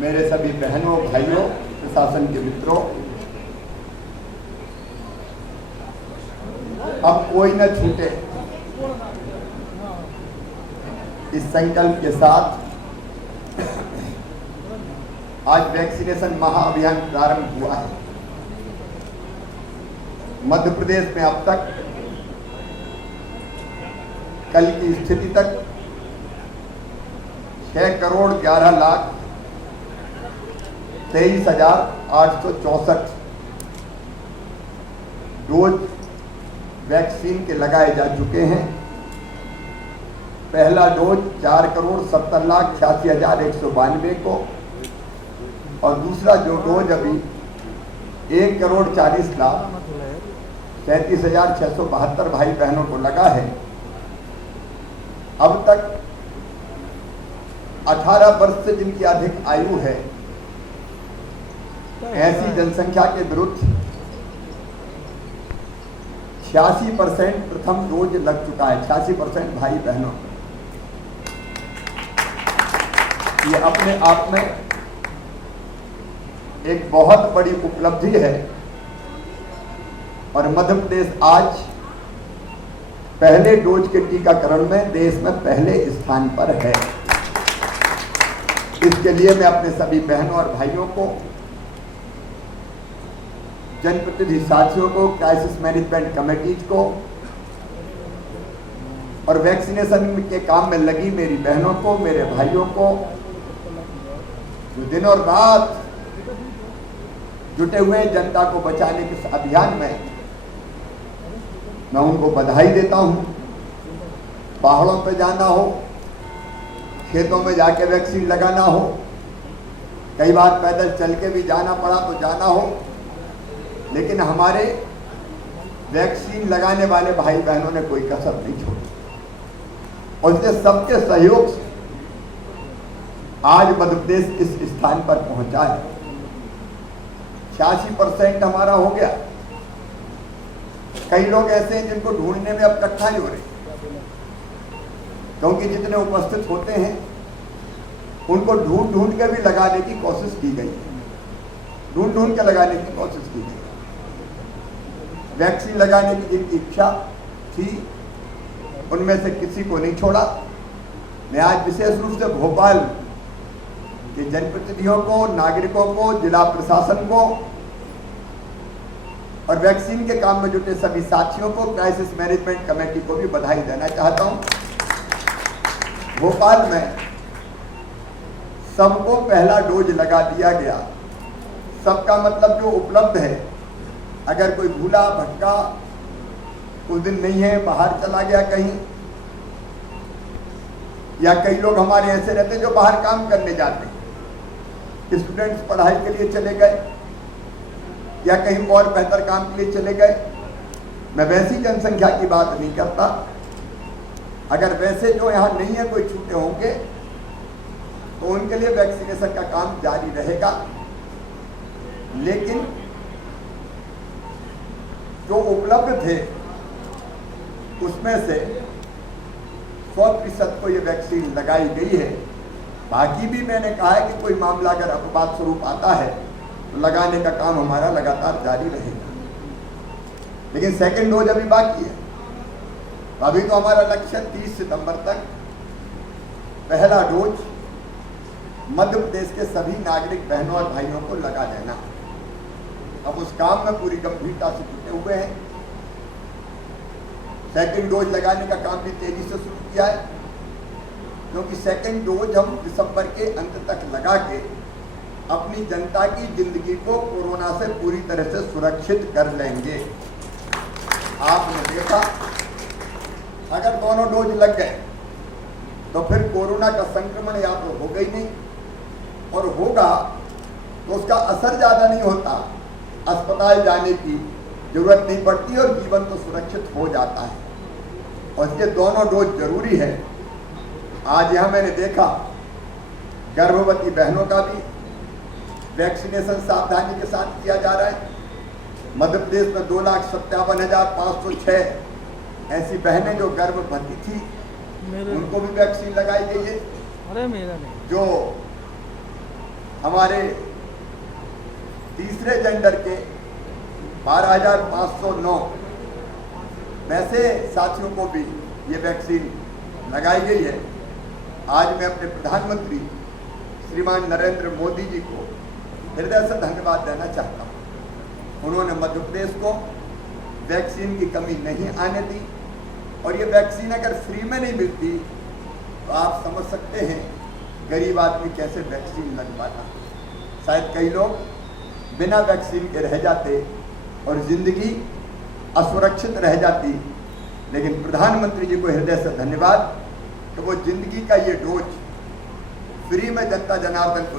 मेरे सभी बहनों भाइयों, प्रशासन के मित्रों, अब कोई न छूटे इस संकल्प के साथ आज वैक्सीनेशन महाअभियान प्रारंभ हुआ है। मध्य प्रदेश में अब तक कल की स्थिति तक 6,11,23,864 डोज वैक्सीन के लगाए जा चुके हैं। पहला डोज 4,70,88,192 को और दूसरा जो डोज अभी 1,40,37,672 भाई बहनों को लगा है। अब तक 18 वर्ष से जिनकी अधिक आयु है ऐसी जनसंख्या के विरुद्ध 86% प्रथम डोज लग चुका है। 86% भाई बहनों, ये अपने आप में एक बहुत बड़ी उपलब्धि है और मध्य प्रदेश आज पहले डोज के टीकाकरण में देश में पहले स्थान पर है। इसके लिए मैं अपने सभी बहनों और भाइयों को, जनप्रतिनिधि साथियों को, क्राइसिस मैनेजमेंट कमेटीज को और वैक्सीनेशन के काम में लगी मेरी बहनों को, मेरे भाइयों को, जो दिन और रात जुटे हुए जनता को बचाने के अभियान में, मैं उनको बधाई देता हूं। पहाड़ों पे जाना हो, खेतों में जाके वैक्सीन लगाना हो, कई बार पैदल चल के भी जाना पड़ा तो जाना हो, लेकिन हमारे वैक्सीन लगाने वाले भाई बहनों ने कोई कसर नहीं छोड़ी और इसलिए सबके सहयोग से आज मध्य प्रदेश इस स्थान पर पहुंचा है। 86% हमारा हो गया। कई लोग ऐसे हैं जिनको ढूंढने में अब कठिनाई हो रही, क्योंकि जितने उपस्थित होते हैं उनको ढूंढ ढूंढ के भी लगाने की कोशिश की गई, ढूंढ ढूंढ के लगाने की कोशिश की गई। वैक्सीन लगाने की जिनकी इच्छा थी उनमें से किसी को नहीं छोड़ा। मैं आज विशेष रूप से भोपाल के जनप्रतिनिधियों को, नागरिकों को, जिला प्रशासन को और वैक्सीन के काम में जुटे सभी साथियों को, क्राइसिस मैनेजमेंट कमेटी को भी बधाई देना चाहता हूं। भोपाल में सबको पहला डोज लगा दिया गया। सबका मतलब जो उपलब्ध है, अगर कोई भूला भटका कुछ दिन नहीं है, बाहर चला गया कहीं, या कई लोग हमारे ऐसे रहते हैं जो बाहर काम करने जाते हैं, स्टूडेंट्स पढ़ाई के लिए चले गए या कहीं और बेहतर काम के लिए चले गए। मैं वैसी जनसंख्या की बात नहीं करता। अगर वैसे जो यहाँ नहीं है कोई छूटे होंगे तो उनके लिए वैक्सीनेशन का काम जारी रहेगा, लेकिन जो उपलब्ध थे उसमें से 100% को ये वैक्सीन लगाई गई है। बाकी भी मैंने कहा है कि कोई मामला अगर अपवाद स्वरूप आता है तो लगाने का काम हमारा लगातार जारी रहेगा, लेकिन सेकेंड डोज अभी बाकी है। अभी तो हमारा लक्ष्य 30 सितंबर तक पहला डोज मध्य प्रदेश के सभी नागरिक बहनों और भाइयों को लगा देना। अब उस काम में पूरी गंभीरता से जुटे हुए हैं। सेकेंड डोज लगाने का काम भी तेजी से शुरू किया है, क्योंकि सेकेंड डोज हम दिसंबर के अंत तक लगा के अपनी जनता की जिंदगी को कोरोना से पूरी तरह से सुरक्षित कर लेंगे। आपने देखा, अगर दोनों डोज लग गए तो फिर कोरोना का संक्रमण या तो होगा ही नहीं, और होगा तो उसका असर ज्यादा नहीं होता, अस्पताल जाने की जरूरत नहीं पड़ती और जीवन तो सुरक्षित हो जाता है। और इसलिए दोनों डोज जरूरी है। आज यहाँ मैंने देखा गर्भवती बहनों का भी वैक्सीनेशन सावधानी के साथ किया जा रहा है। मध्य प्रदेश में 2,57,506 ऐसी बहनें जो गर्भवती थी उनको भी वैक्सीन लगाई गई है। अरे मेरा नहीं। जो हमारे तीसरे जेंडर के 12,509 वैसे साथियों को भी ये वैक्सीन लगाई गई है। आज मैं अपने प्रधानमंत्री श्रीमान नरेंद्र मोदी जी को हृदय से धन्यवाद देना चाहता हूँ। उन्होंने मध्य प्रदेश को वैक्सीन की कमी नहीं आने दी, और ये वैक्सीन अगर फ्री में नहीं मिलती तो आप समझ सकते हैं गरीब आदमी कैसे वैक्सीन लगवाता। शायद कई लोग बिना वैक्सीन के रह जाते और जिंदगी असुरक्षित रह जाती। लेकिन प्रधानमंत्री जी को हृदय से धन्यवाद कि वो जिंदगी का ये डोज फ्री में जनता जनार्दन को